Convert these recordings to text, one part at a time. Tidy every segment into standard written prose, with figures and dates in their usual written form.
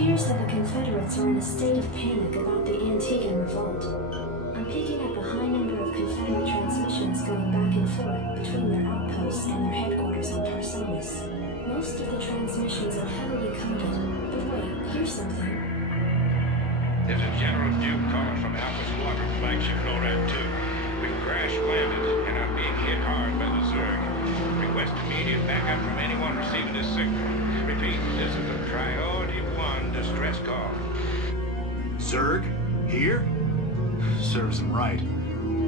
appears that the Confederates are in a state of panic about the Antiguan revolt. I'm picking up a high number of Confederate transmissions going back and forth between their outposts and their headquarters on Tarsonis. Most of the transmissions are heavily coded. But wait, here's something. There's a General Duke calling from Alpha Squadron flagship NORAD 2. We've crash-landed and are being hit hard by the Zerg. Request immediate backup from anyone receiving this signal. Repeat, this is a Priority 1 distress call. Zerg? Here? Serves them right.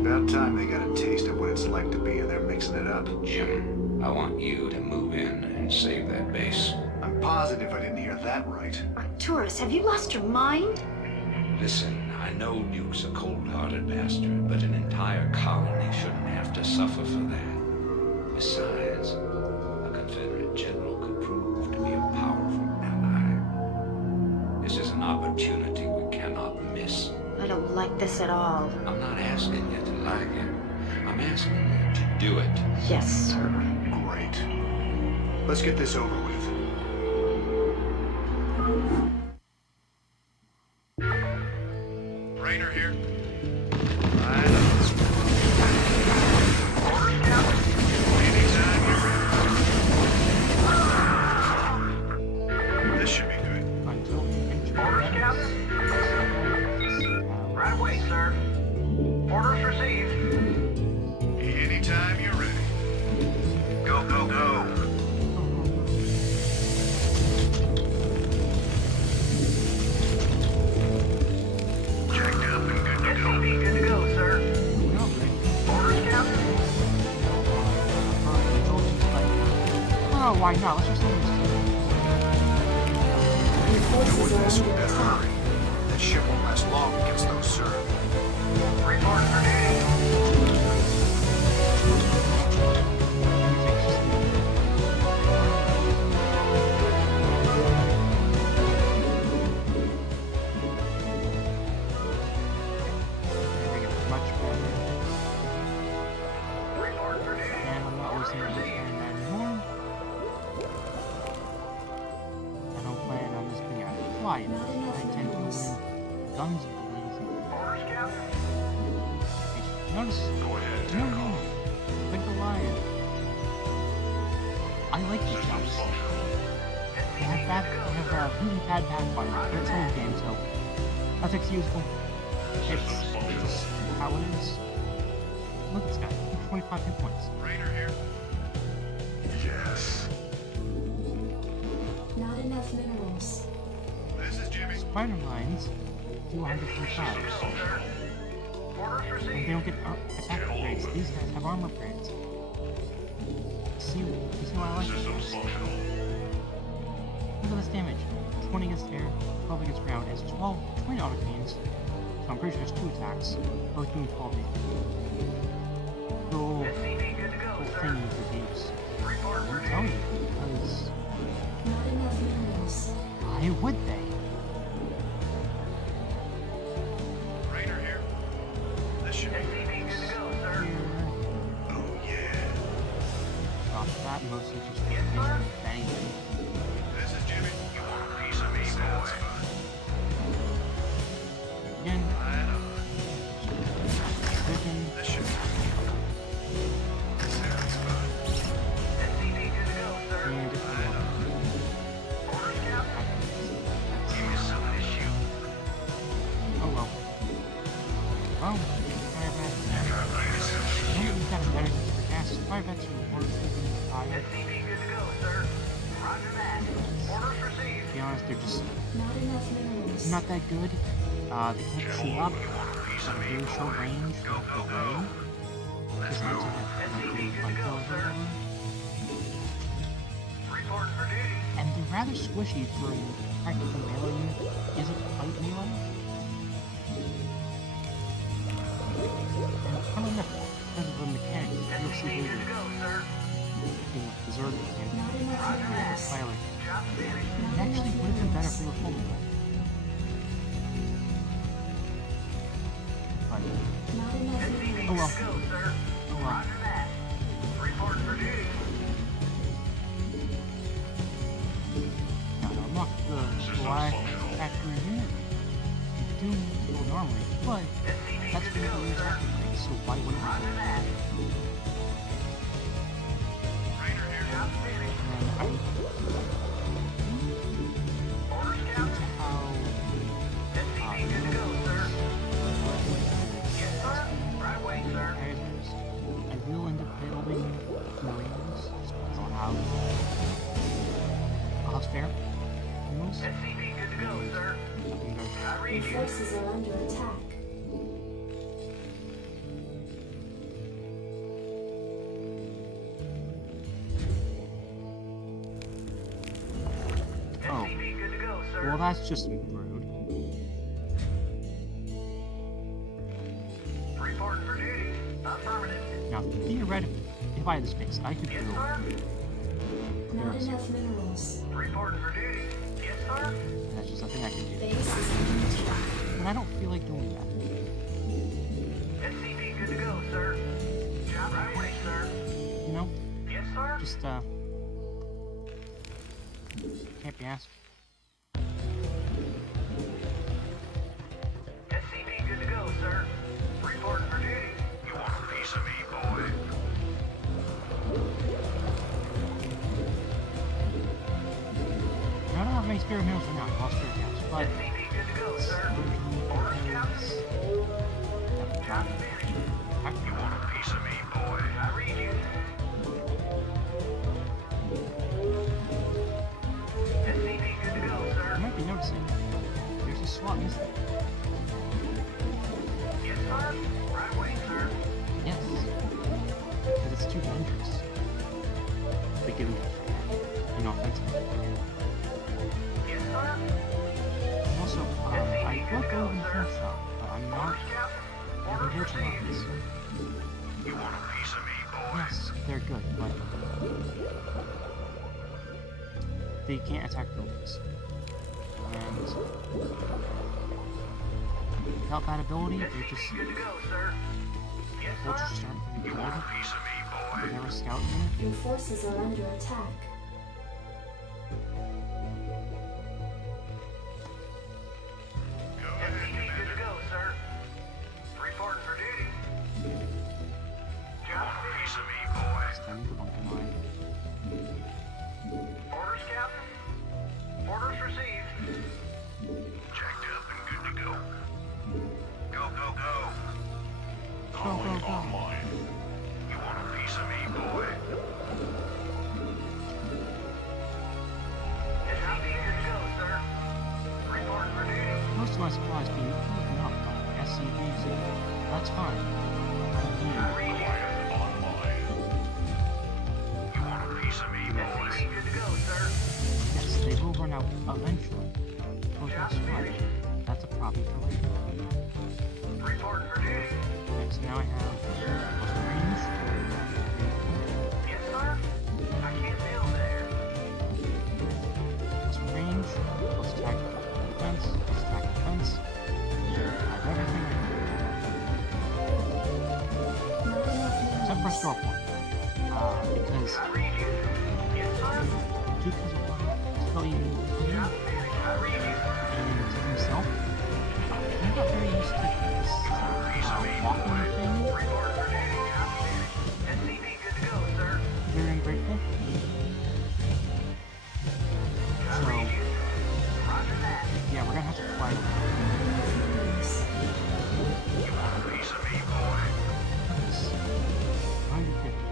About time they got a taste of what it's like to be in there mixing it up. Jim, I want you to move in and save that base. I'm positive I didn't hear that right. Arcturus, have you lost your mind? Listen, I know Duke's a cold-hearted bastard, but an entire colony shouldn't have to suffer for that. Besides, a Confederate general could prove to be a powerful ally. This is an opportunity we cannot miss. I don't like this at all. I'm not asking you to like it. I'm asking you to do it. Yes, sir. Great. Let's get this over with. Rainer here. This should be good. Orders, Captain? Right away, sir. Orders received. Anytime you're ready. Go, go, go. Checked up and good to go. SCV good to go, sir. Orders, Captain? Oh, why not? Let's just do this. Your forces Doing are this under in a attack. hurry. That ship won't last long against those Zerg. Report for duty. Much better. Report for duty. And I'm not wasting any time anymore. I don't plan on this being a quiet. I intend to win guns blazing. Orders, Captain? Notice? No. Like the lion. I like these jumps. They have really bad backfire, but it's old game, so that's excusable. It's just how it is. Look at this guy, 25 hit points. Rainer here. Yes. Not enough minerals. This is Jimmy. Spider lines do 125. Orders And received. they don't get attack upgrades. These guys have armor upgrades. See why I like this? Look at this damage. 20 against air, 12 against ground, and 20 auto gains. So I'm pretty sure there's 2 attacks, both doing 12 damage. Cool SCV good to go, thing sir. to use. Report for I'm telling duty. you, because Not enough minerals. why would they? Rainer here. This should be SCV good to go, sir. Oh, yeah. Drop that, mostly just Yes, sir. anything. This is Jimmy. You want a piece of me, boy? Again, Right on. vision, This should be good. Sounds fun. SCV good to go, sir. and if Right on. Orders, Captain? Give me some of this shoot. oh well. Well, fire bats. We've got a better use for gas. Fire bats are more efficient than fire. SCV good to go, sir. Roger that. Orders received. To be honest, they're just Not enough minerals. not that good. They can't see up. Have a very short range with the rain. Just not to have really fun kills or whatever. Report for duty. And they're rather squishy for a practical melee unit that isn't quite melee. And funnily enough, because of the mechanics, you'll see SCV later, good to go, sir. the Zerg can Not enough minerals. fire. Job finished. It actually would have been better if they were full melee. But, Not enough SCV minerals. oh well. good to go, sir. Oh well. Roger that. Report for duty. Now to unlock the fly, do normally, but that's going to be used upgrades, so why wouldn't we do that? And I due to how I will end up building Marines, just depends on how I'll have spare. Your forces are under attack. Oh, well that's just rude. Reporting for duty. Affirmative. Now, theoretically, if I had the space, I could build Not enough minerals. Reporting for duty. Yes, sir. that's just a thing I can do. Base is under attack. And I don't feel like doing that. SCP good to go, sir. Job right away, sir. You know, Yes, sir. just can't be asked. SCP good to go, sir. Reporting for duty. You want a piece of me, boy? I don't have many spare minerals right now. I lost spare gas, but SCP good to go, sir. Order scouts. Job finished. You want a piece of me, boy? I read you. SCP good to go, sir. you might be noticing there's a slot missing. Yes, sir. Right away, sir. Yes, because it's too dangerous. They give it inoffensive. Yes, sir. And also, I will go in the full shop, but I'm not Order here to received. this. You want a piece of me, boy? Yes, they're good, but they can't attack buildings. And without that ability, they just SCP good to go, sir. Yes, vultures sir. just aren't very You good. want a piece of me, boy? They're a scout unit. Your forces are under attack. SCP good to go, sir. Reporting for duty. Job finished. of me, boy? Extending the bunker line. Orders, Captain. Orders received. Checked up and good to go. Go, go, go. Go, go, go. Online. You want a piece of me, boy? SCP good to go, sir. Reporting for duty. Most of my supplies being eaten up by SCVs. That's fine. I don't need I read you. Online. You want a piece of me, boy? SCP good to go, sir. Yes, they will run out eventually. Oh, that's right. That's a problem for later. Reporting for duty. Okay, so now I have plus range. Yes, sir. I can't build there. Plus range. Plus attack defense. Plus attack defense. I have everything I need. Not enough Except for minerals. store point. Because I read you. Yes, sir. because of what Scully Job finished. I read you. and himself, I'm not very used to this walking thing. Report for duty. Job finished. SCP good to go, sir. Very ungrateful. I So, read you. Roger that. yeah, we're gonna have to fight a lot. You want a piece of me, boy? It's 150.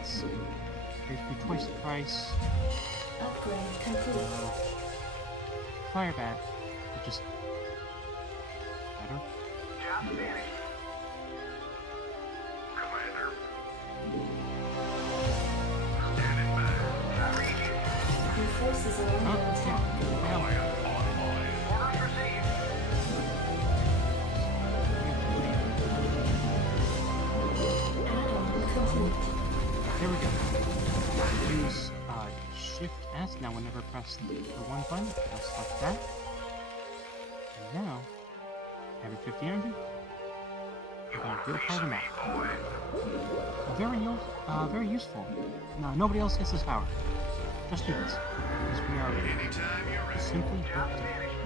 It's basically twice the price. Upgrade complete. Fire bat, but just better. Job finished. Commander. Standing by. I read you. Your forces are under Oh, attack. yeah. Online. Orders received. Add-on complete. There we go. Use Shift S now whenever press the one button. Just like that. And now, every 50 energy, we're going to build part of the map. Very useful. No, nobody else gets this power. Just humans. Because we are Anytime you're ready. simply Job built. finished.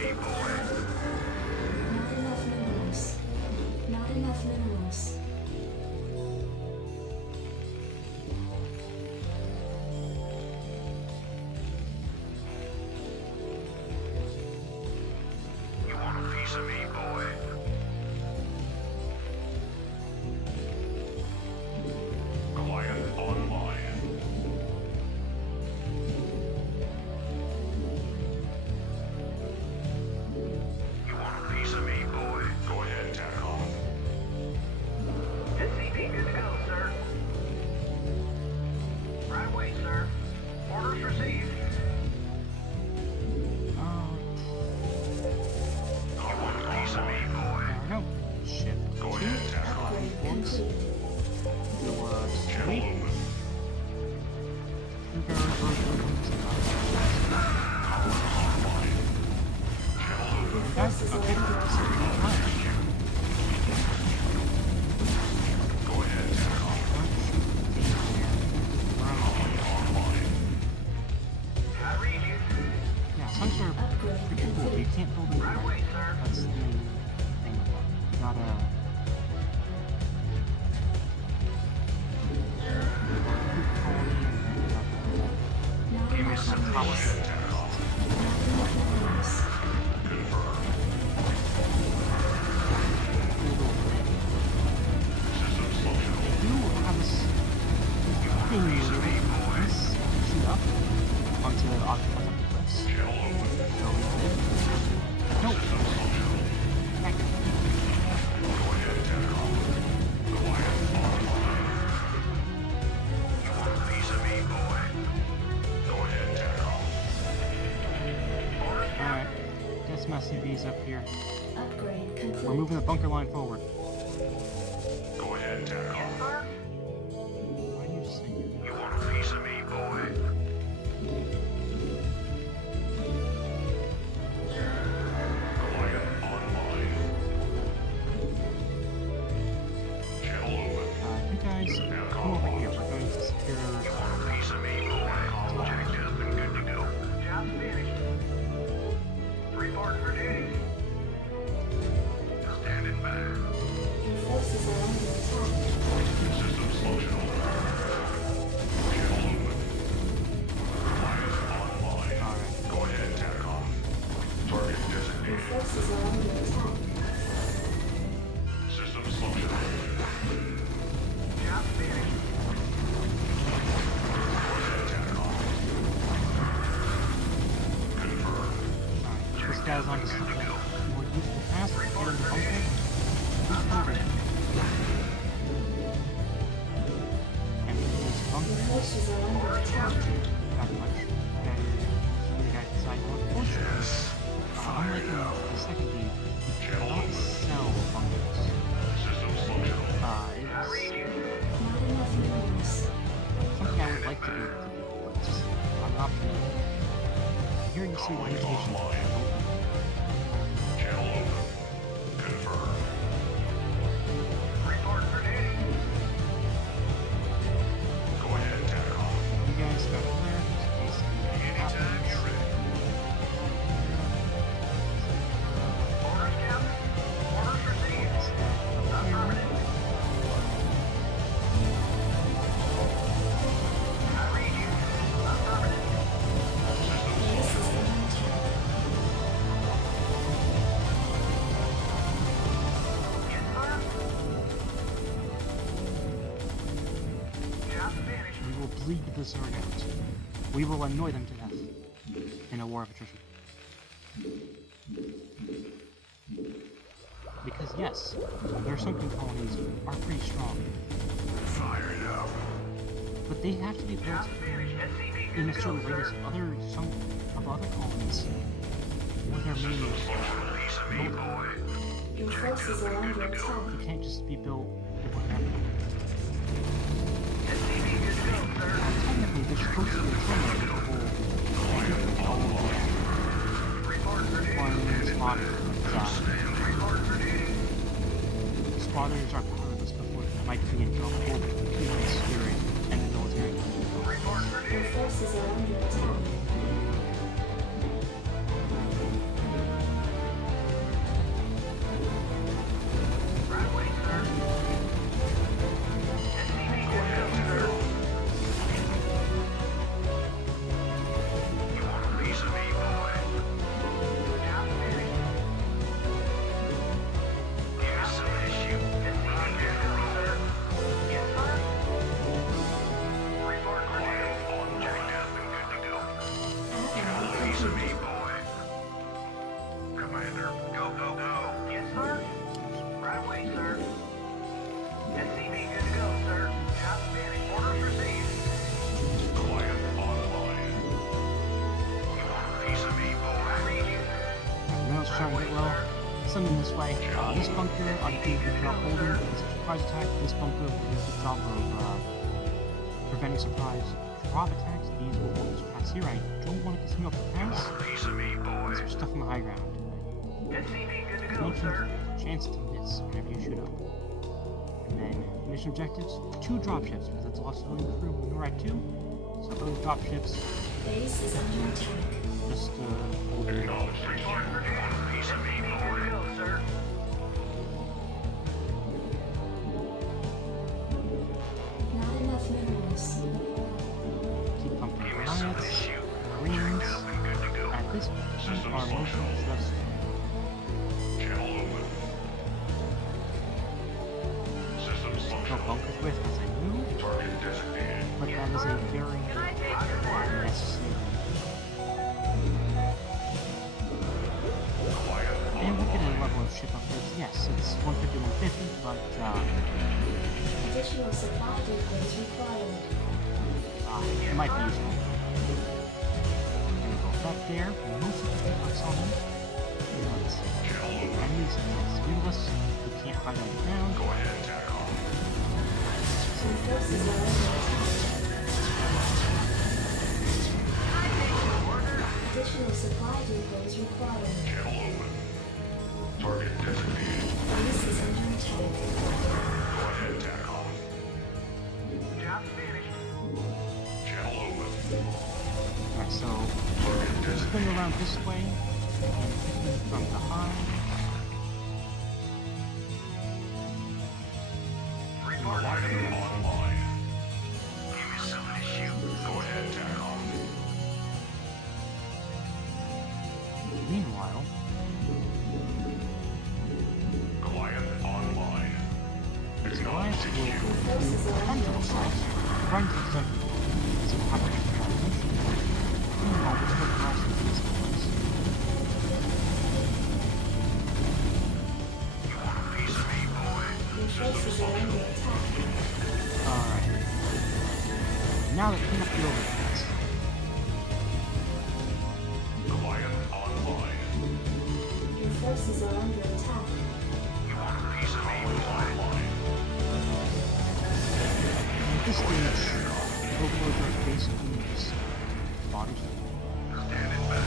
me, boy. Not enough minerals. Not enough minerals. You want a piece of me, boy? Goliath online. You want a piece of me, boy? Go ahead, TACOM. SCP good to go, sir. Right away, sir. Orders received. You want a piece of me, boy? There we go. Shift. Go ahead, TACOM. Upgrade complete. Wait. Your forces are Okay. under attack. Go ahead, TACOM. I read you. Yeah, some are Upgrade pretty cool. You complete. can't build them Right right. away, sir. That's the thing with them. You gotta Not enough minerals. Not enough minerals. They do have this thing where they shoot up onto the cliffs. Nope. Back there. You want a piece of me, boy? Go ahead, TACOM. Orders, Alright. Get some SCVs up here. Upgrade We're complete. moving the bunker line forward. Go ahead, TACOM. Yes, sir. Why are you singing? You want a piece of me, boy? Goliath online. Channel open. You guys come over here. We're going to secure. You want a piece of me, boy? Jacked up and good to go. Job's finished. Report for duty. Standing by. Your forces are under attack. Systems functional. Channel open. Goliath online. Alright. Go ahead, TACOM. Target Your designated. forces are under attack. Systems functional. Job finished. Go ahead, TACOM. Confirmed. Alright. This guy's on the side. More useful task. Get in the bunker. Move over. And this Your bunker. forces are under attack. Not much. Okay. The guy inside. Yes. Unlike in the second game, you Channel cannot open. sell bunkers. Systems functional. It's Not enough minerals. something I would like to be able to do, but it's just I'm not sure. Here you see limitations. Channel open. Confirmed. Report for duty. Go ahead, TACOM. You guys got clear just in case anything Anytime you're happens. ready. Orders, Captain. Orders received. Affirmative. I read you. Affirmative. Systems Your forces functional. are under attack. Yes, sir. Job finished. We will bleed the Zerg out. We will annoy them to death in a war of attrition. Because yes, their sunken colonies are pretty strong, Fire it up. but they have to be built Job finished. SCP in good a to go, certain radius sir. of other colonies where they're Systems mainly functional. Piece of me, boy. Your forces are under attack. you can't just be built wherever. SCP good to go, sir. Technically, they're supposed to be terminated the whole Report for duty. one spot. Report for duty. Spotters are powerless before they might be in trouble with human spirit and the military. Report for Your duty. forces are under attack. Send them this way. This bunker, I'll do a good job holding. It's a surprise attack. This bunker will do a good job of preventing surprise drop attacks. These will hold this pass here. I don't want to continue up the pass. Piece of me, boy. These are stuff on the high ground. SCV good to go, Mentioned sir. chance to miss whenever you shoot up. And then mission objectives, 2 dropships, because that's also going through when we're at 2. So those dropships, Base is under attack. just hold it. Piece of me, boy. Good to go, sir. Not enough minerals. Keep pumping Give me some of this riots. shoot. Marines, Up and good to go. at this point, are mostly just Channel open. Systems go functional. bunkers with as I move, Target designated. but that is a very necessary. And we're getting a level of ship upgrades. Yes, it's 150, 150, but Additional supply depots required. it might be useful. Gonna go back there. Most of the defense on them. But enemies against fearless who can't hide on the ground. Go ahead, tack on. Some forces are under attack. Additional supply depots required. Channel open. Target designated. Base is under attack. Go ahead, tack on. Job finished. Channel open. Alright, so Target spin designated. around this way and hit them from behind. Report online. Give me something to shoot. Go ahead, tack on. Meanwhile, Goliath online. Alliance Acknowledged will HQ. do tendril sites, run to some happening transmission. Meanwhile, we're still crossing these guys. You want a piece of me, boy? Your forces are under attack. Alright. Now to clean up the overpass. Goliath online. Your forces are under attack. You want a piece of me, online? At this stage, overlords are basically just bodies. Standing back.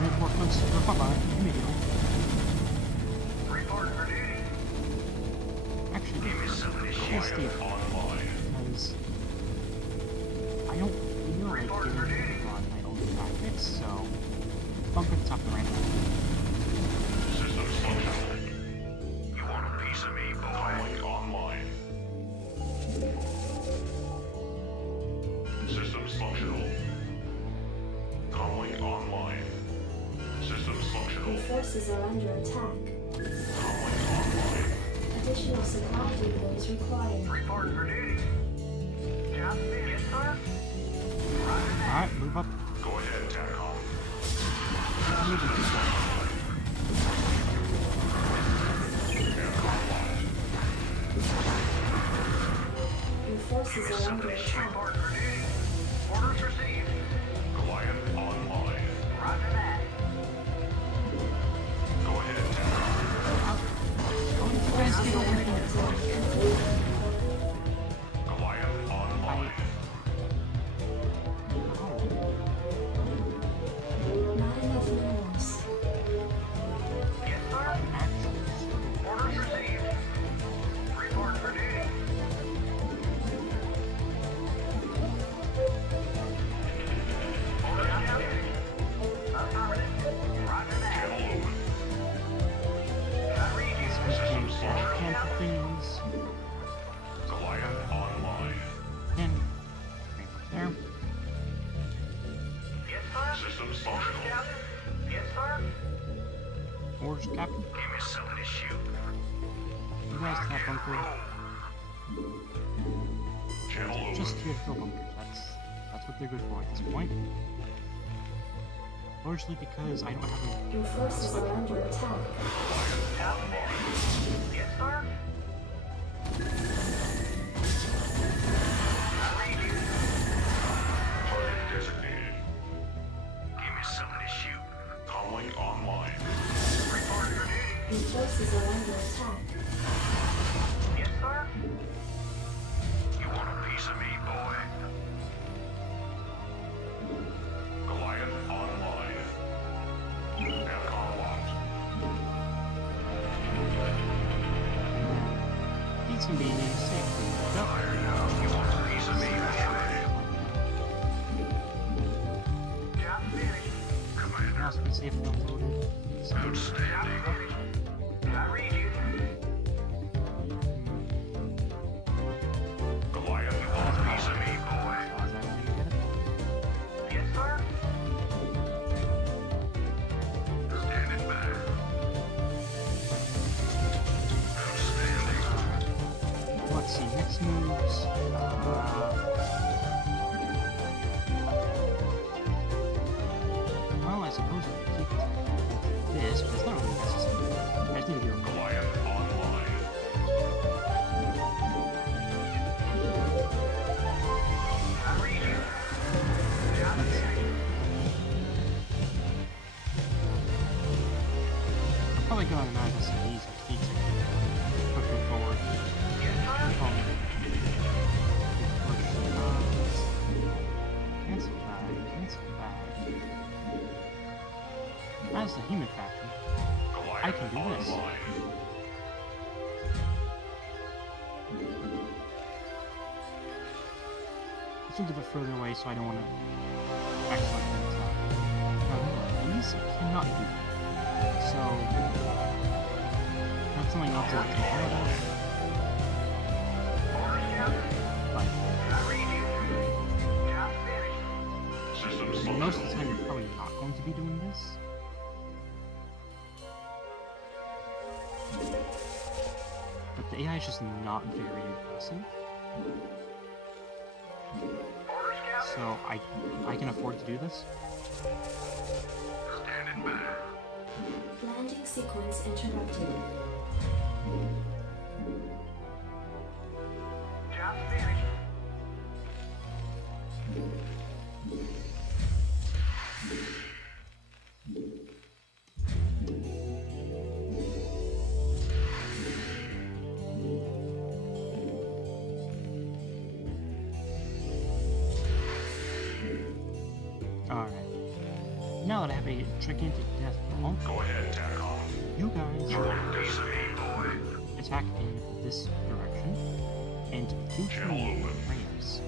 Reinforcements are behind immediately. Report for duty. Actually, Give me some of this stay shit. stable. Online. Because I don't feel like Report for getting duty. on my own tactics, so bump at the top of the rank. Systems functional. You want a piece of me, boy? Online. Systems functional. Comlink online. Systems functional. Your forces are under attack. Comlink online. Additional supply depots required. Report for duty. Job finished, sir. Roger that. Alright, move up. Go ahead, TACOM. Move it this way. Your forces are under attack. Report for duty. Orders received. Goliath online. Roger that. Go ahead, TACOM. How did you guys get over here? Goliath online. Not enough minerals. Yes, sir. Orders received. Report for duty. Orders received. Affirmative. Roger that. Channel open. I read you. Systems functional. Cancel things. Goliath online. Again, right there. Yes, sir. Systems functional. Yes, sir. Orders, Captain. Give me something to shoot. You guys can have bunker. Channel open. Just here to fill bunkers. That's what they're good for at this point. Largely because I don't have a Your forces are under attack. Yes, sir. I read you. Target designated. Give me something to shoot. Comlink online. Report for duty. forces are under attack. Yes, sir? You want a piece of me, boy? Goliath online. Aircon locked. These can be safe. Fired up. You want a piece of me, boy? Job finished. Commander. Mouse be safe and unloaded. So, Outstanding. I read you. Goliath, you want a piece of me, boy? as I'm gonna get it. Yes, sir? Standing by. Outstanding. Let's see, next moves. Well, I suppose I could keep this, but it's not really necessary. I just need to do a Goliath online. I read you. Job finished. I'm probably going to imagine some of these feats pushing forward. Yes, sir? Cancel that, cancel that. As the human faction, I can do this. It's a little bit further away, so I don't want to accidentally mix up. Now, these cannot do that. So, that's something else to take care of. Orders, Captain. But I read you. Job finished. Systems most of the time, you're probably not going to be doing this. But the AI is just not very aggressive. Orders, Captain. So I can afford to do this. Standing by. Landing sequence interrupted. Job finished. Alright. Now that I have a gigantic death ball, Go ahead, tack off. you guys You want a piece of me, boy? attack in this direction and do three frames.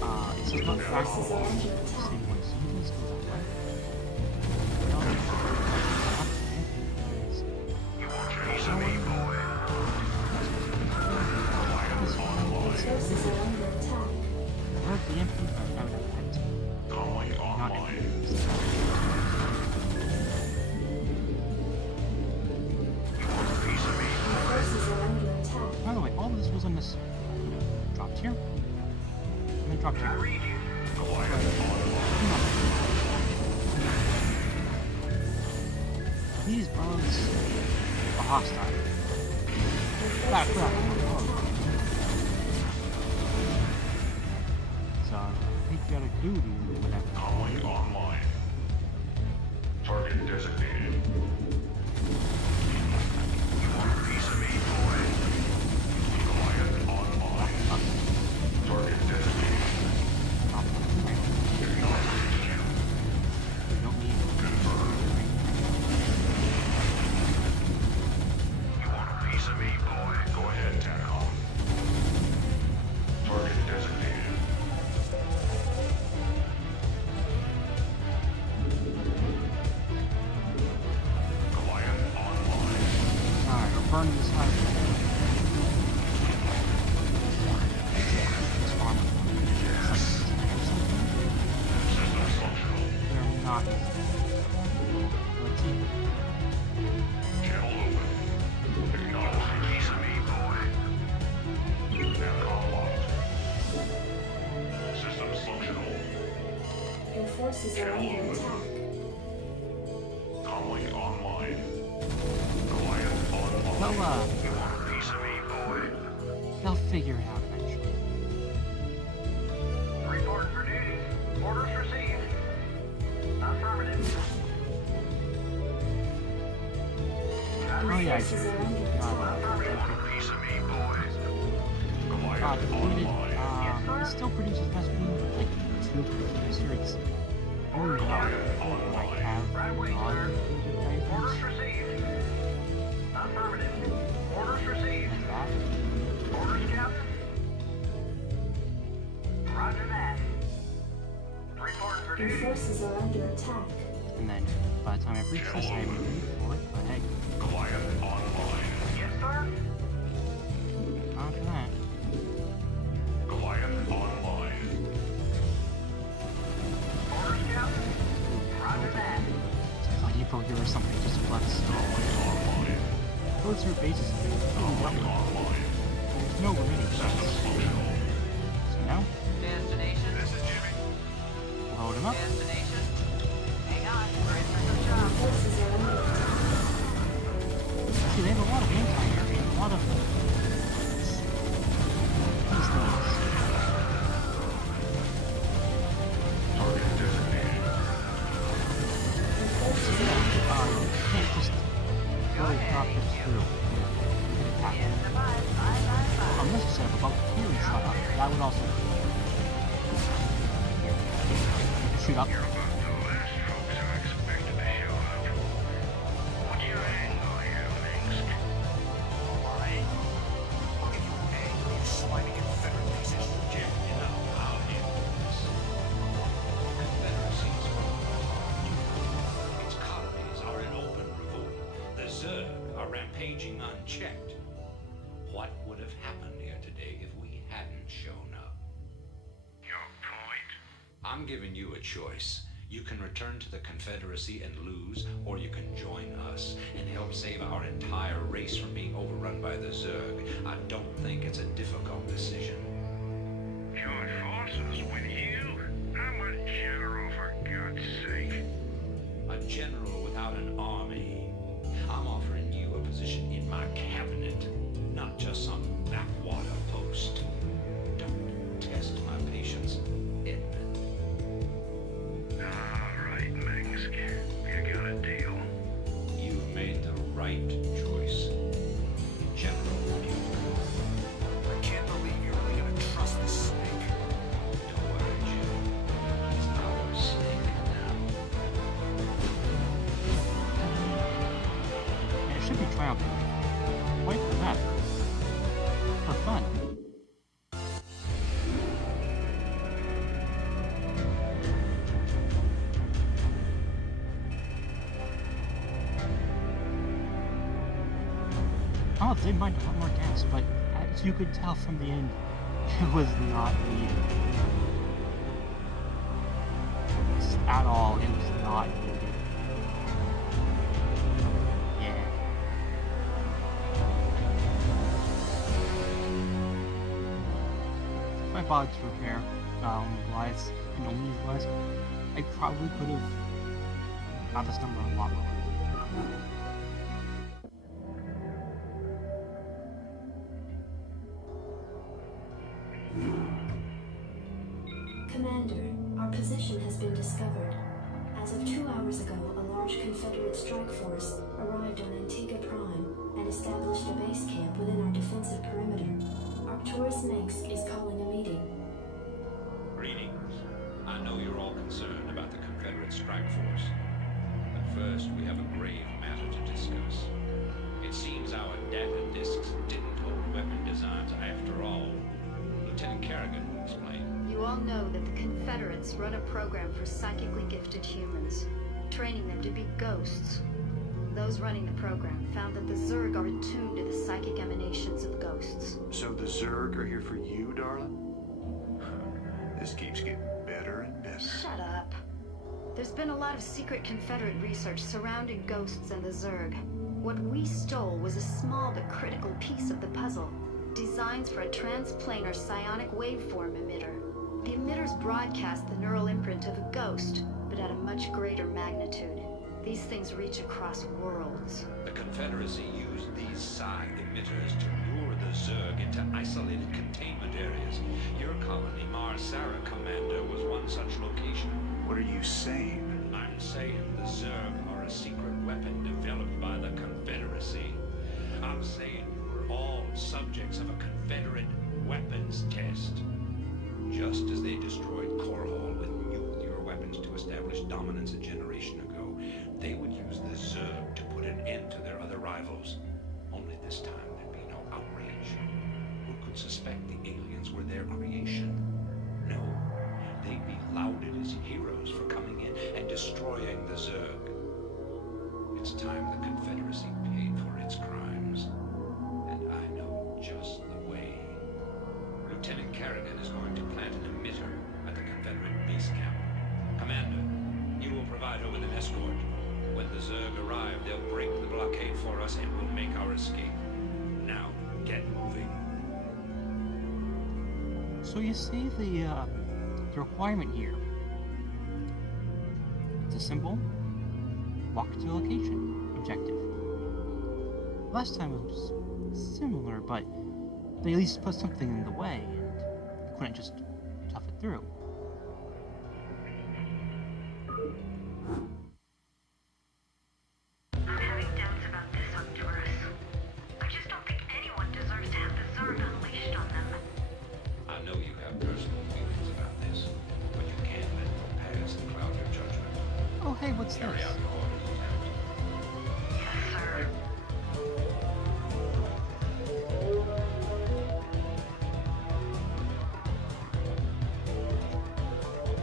It says not back Forces are under attack. same way, so you guys go that way. You want a piece of me, boy? Forces are under attack. Where's the empty? Oh, no, that's Calling not online. empty. You want a piece of me, boy? Forces are under attack. By the way, all of this was unnecessary. Dropped here. And then dropped I here. read you. Goliath online. These bugs are hostile. Back up. So, I think you gotta do whatever. Calling online. Target designated. You want a piece of me, boy? Goliath online. Target designated. Acknowledged you. Don't need You want a piece of me, boy? Go ahead, tack off. Target designated. Goliath online. Alright, we're burning this house. This armor. Systems functional. They're not. Let's see. Channel open. Acknowledge a piece of me, boy. Aircon locked. Systems functional. Your forces are under attack. Calling online. Goliath online. They'll, You want a piece of me, boy? they'll figure it out eventually. Report for duty. Orders received. Affirmative. Oh yeah, Yeah, forces are under attack. Piece of me, boys. God, it still produces recipe like 2 cookies here. It's only one I have Right away, on sir. the Orders items. received. Affirmative. Orders received. And that. Orders, Captain. Roger that. Report for Your duty. forces are under attack. And then by the time I reach this, I'm ready for it. But hey, Quiet online. Yes, sir. after that, Quiet online. Orders, Captain. Roger that. I need here or something just flex. Those are bases of there's no remaining shots. So now, Destination? This is Jimmy. load him up. Destination? Hang on, we're in for some Your shop. forces are under attack. See, they have a lot of anti-air and a lot of these things. Target designated. Your forces are under attack. You can't just go drop this through and attack. Unless you set up a boat here and shot up, that would also shoot up. You're about the last folks I expected to show up. What's your angle here, Minsk? Alright. Look at you angry, slimy Confederate pieces. Jim, you know, I'll handle this. The Confederacy's its colonies are in open revolt. The Zerg are rampaging unchecked. What would have happened here today if we hadn't shown up? Your point? I'm giving you a choice. You can return to the Confederacy and lose, or you can join us and help save our entire race from being overrun by the Zerg. I don't think it's a difficult decision. Join forces with you? I'm a general, for God's sake. A general without an army. I'm offering you a position in my cabinet, not just some backwater post. Don't test my patience, Edmund. Alright, Minsk. You got a deal. You've made the right choice. General Buell. I can't believe you're really gonna trust this snake. Don't worry, Jim. He's our snake now. And it should be triumphant. Wait for that. For fun. Oh, they mined a lot more gas, but as you could tell from the end, it was not needed. At all, it was not needed. Yeah. If I bothered to repair Goliaths and Omni's Goliaths, I probably could have got this number a lot lower. Commander, our position has been discovered. As of 2 hours ago, a large Confederate strike force arrived on Antigua Prime and established a base camp within our defensive perimeter. Arcturus Minsk is calling a meeting. Greetings. I know you're all concerned about the Confederate strike force. But first, we have a grave matter to discuss. It seems our data disks didn't hold weapon designs after all. Lieutenant Kerrigan will explain. You all know that the Confederates run a program for psychically gifted humans, training them to be ghosts. Those running the program found that the Zerg are attuned to the psychic emanations of ghosts. So the Zerg are here for you, darling? This keeps getting better and better. Shut up. There's been a lot of secret Confederate research surrounding ghosts and the Zerg. What we stole was a small but critical piece of the puzzle. Designs for a transplanar psionic waveform emitter. The emitters broadcast the neural imprint of a ghost, but at a much greater magnitude. These things reach across worlds. The Confederacy used these psi emitters to lure the Zerg into isolated containment areas. Your colony, Mars-Sara Commander, was one such location. What are you saying? I'm saying the Zerg are a secret weapon developed by the Confederacy. I'm saying you were all subjects of a Confederate weapons test. Just as they destroyed Core Hall with nuclear weapons to establish dominance a generation ago, they would use the Zerg to put an end to their other rivals. Only this time there'd be no outrage. Who could suspect the aliens were their creation? No, they'd be lauded as heroes for coming in and destroying the Zerg. It's time the Confederacy paid for its crimes. And I know just the way. Lieutenant Kerrigan is going to plant an emitter at the Confederate base camp. Commander, you will provide her with an escort. When the Zerg arrive, they'll break the blockade for us and we'll make our escape. Now, get moving. So you see the requirement here. It's a symbol. Walk to the location. Objective. Last time it was similar, but they at least put something in the way, and you couldn't just tough it through. I'm having doubts about this, Arcturus. I just don't think anyone deserves to have the Zerg unleashed on them. I know you have personal feelings about this, but you can't let go past and cloud your judgment. Oh hey, what's Carry this? out your orders, Lieutenant. Yes, sir.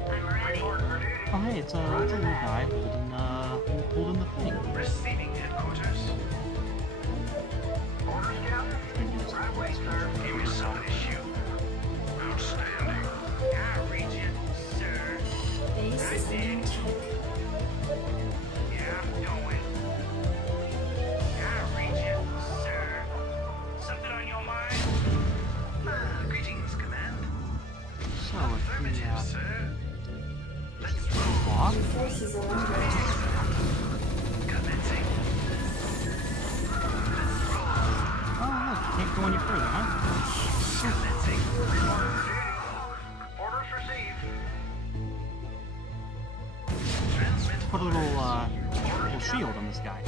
I'm ready. Oh hey, it's a little guy holding the thing. Receiving headquarters. Orders, Captain. Right away, sir. Give me some of this shoe. Outstanding. I read you, sir. Base is under attack. Yeah, I'm going. I read you, sir. Something on your mind? Greetings, Command. So if Affirmative, we sir. Let's roll. walk, Your forces are under attack. Commencing. oh look, you can't go any further, huh? Commencing. Orders received. Transmit. Put a little shield on this guy.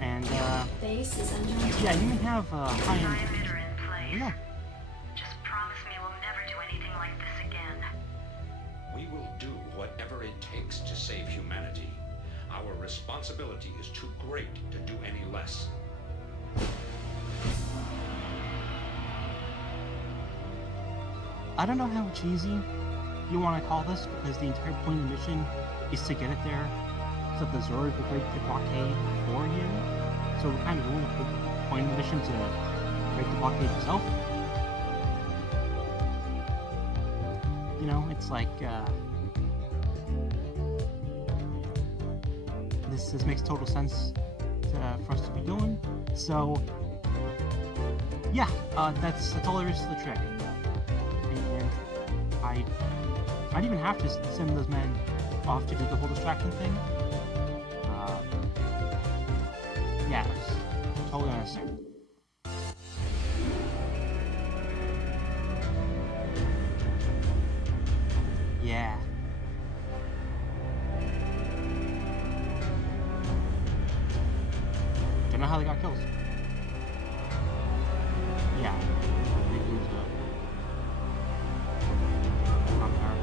And Base is under attack. yeah, you can have high end. Emitter in place. Yeah. Just promise me we'll never do anything like this again. We will do whatever it takes to save humanity. Our responsibility is too great to do any less. I don't know how cheesy you want to call this, because the entire point of the mission is to get it there, so that the Zerg will break the blockade for you. So we're kind of doing the point of the mission to break the blockade itself. You know, it's like, this makes total sense for us to be doing. So, yeah, that's all there is to the trick. And I'd even have to send those men off to do the whole distraction thing. Yeah, it's totally unnecessary. Yeah. Don't know how they got killed. Yeah. They used on her.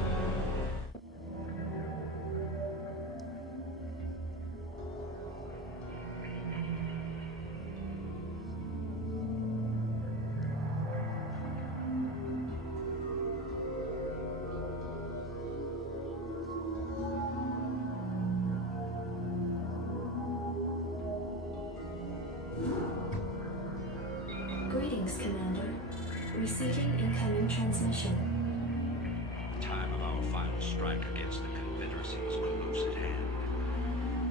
Greetings, Commander. Receiving incoming transmission. The time of our final strike against the Confederacy is close at hand.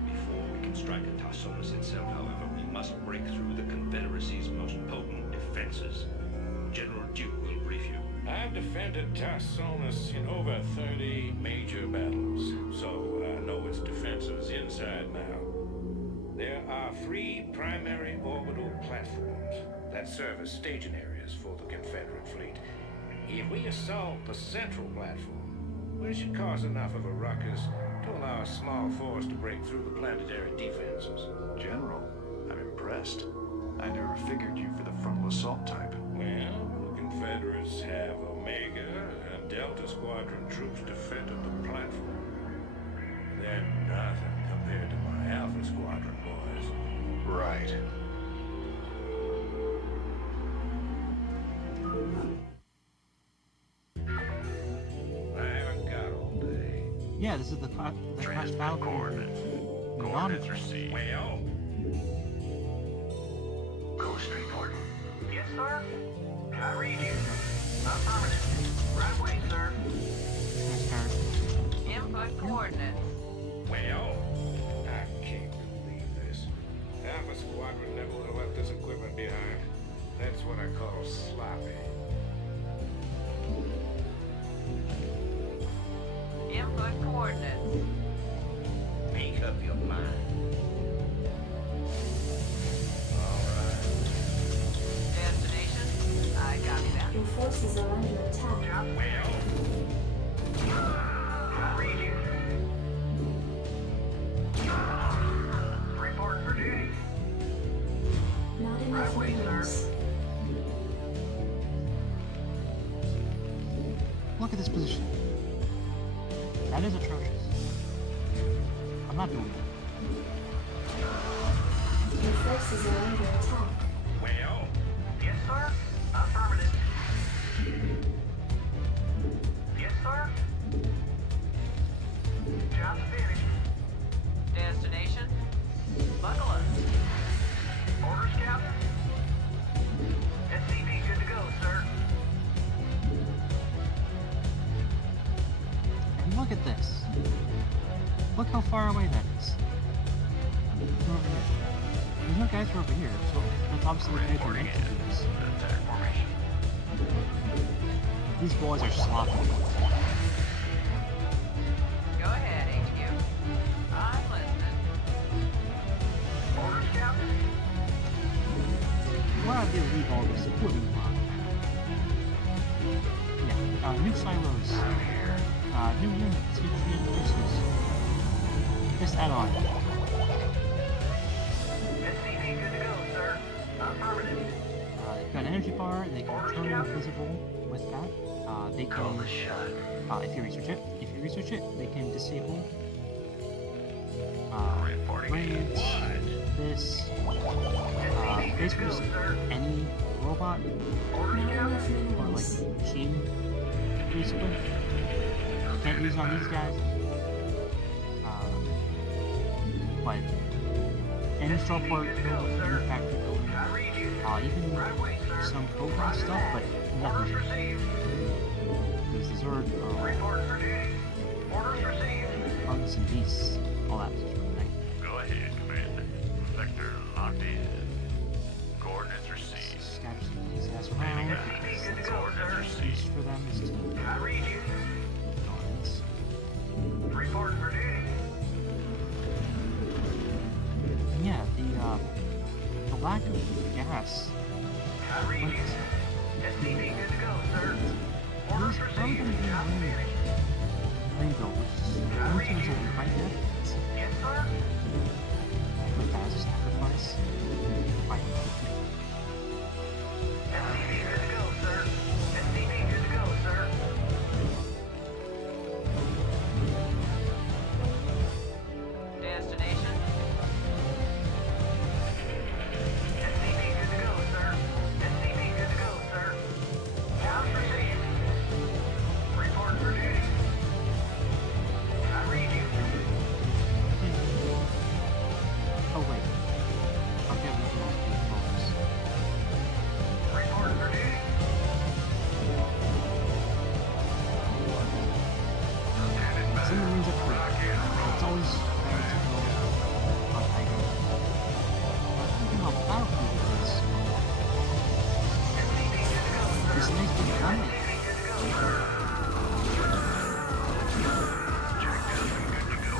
Before we can strike at Tarsonis itself, however, we must break through the Confederacy's most potent defenses. General Duke will brief you. I've defended Tarsonis in over 30 major battles, so I know its defenses inside and out. There are 3 primary orbital platforms that serve as staging areas for the Confederate fleet. If we assault the central platform, we should cause enough of a ruckus to allow a small force to break through the planetary defenses. General, I'm impressed. I never figured you for the frontal assault type. Well, the Confederates have Omega and Delta Squadron troops defending the platform. They're nothing compared to my Alpha Squadron boys. Right. I haven't got all day. Yeah, this is the Crash Battle Coordinates. Moving on. Coordinates received. Well, Ghost report. Yes, sir. I read you. Affirmative. Right away, sir. Start. Input coordinates. well, I can't believe this. Alpha Squadron never would have left this equipment behind. That's what I call sloppy. Input coordinates. Make up your mind. Destination. I copy that. Your forces are under attack. Well, I read you. Report for duty. Not enough Right away, minerals. Look at this position. That is atrocious. I'm not doing that. Your forces are under attack. well, Yes, sir. Affirmative. Yes, sir. Job finished. Destination. Buckle up. Orders, Captain. SCV good to go, sir. And look at this. Look how far away that is. From over here. There's no guys from over here, so that's obviously the guys who meant to do this. Attack formation. These boys are sloppy. Go ahead, HQ. I'm listening. Orders, Captain. What I did leave all this equipment on. Yeah, new silos. I'm here. New units, new forces. This add-on. SCV good to go, sir. Affirmative. They've got an energy bar, they can turn invisible with that. They Call can, the shot. if you research it, they can disable Reporting. raids, this, SCV good to basically go, just sir. any robot Orders, Not Captain. enough or minerals. like machine, basically. Can't use it on these guys. But any starport building, any factory building, I read you. even Right away, sir. some cobra stuff, but Orders nothing. received. There's the Zerg, Report for duty. Orders received. bugs and beasts, all that sort of thing. Go ahead, Commander. Vector locked in. Coordinates received. Scatter some of these guys around. SCV good to go, Because sir. the use for them is to I read you. guards. Report for duty. And yeah, the lack of gas. I read you. SCV good to go, sir. Orders There's probably received. going to be Job finished. rainbow, which is limited until we fight that. Yes, sir. But as a sacrifice, fight. SCV good to go, sir. SCV good to go, sir. Destination. SCV good to go, sir. SCV good to go, sir. Job received. Report for duty. I read you. Oh wait. Okay, we can also do focus. Report for duty. Standing by. Some of the things are Rock free. and roll. It's always better to go on Tiger. But thinking how powerful it is. SCV good to go, sir. This nice big gun. SCV good to go, sir. Jack Dillon good to go.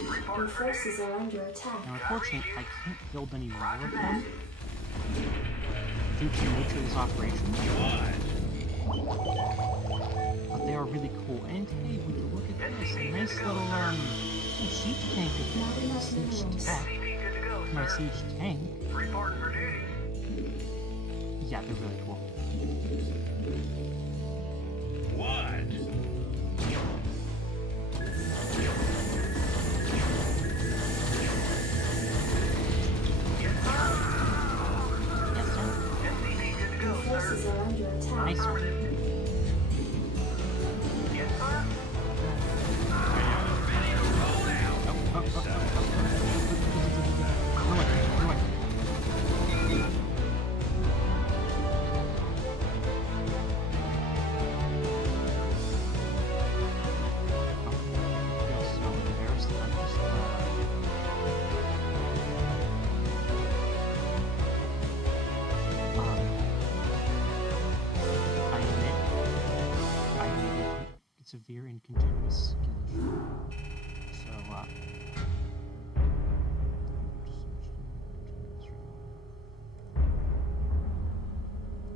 Your Report for duty. forces are under attack. Now, unfortunately, I can't build any more of them due to the nature of this operation. But they are really cool. And hey, would you look at this? A nice little siege tank. Now we must Siege minimize. tech. SCP good to go, My sir. siege tank. Reporting for duty. Yeah, they're really cool. What? Yes, sir. SCP good to go, Your sir. forces are under attack. Nice. Yes, sir. Severe and continuous skin. So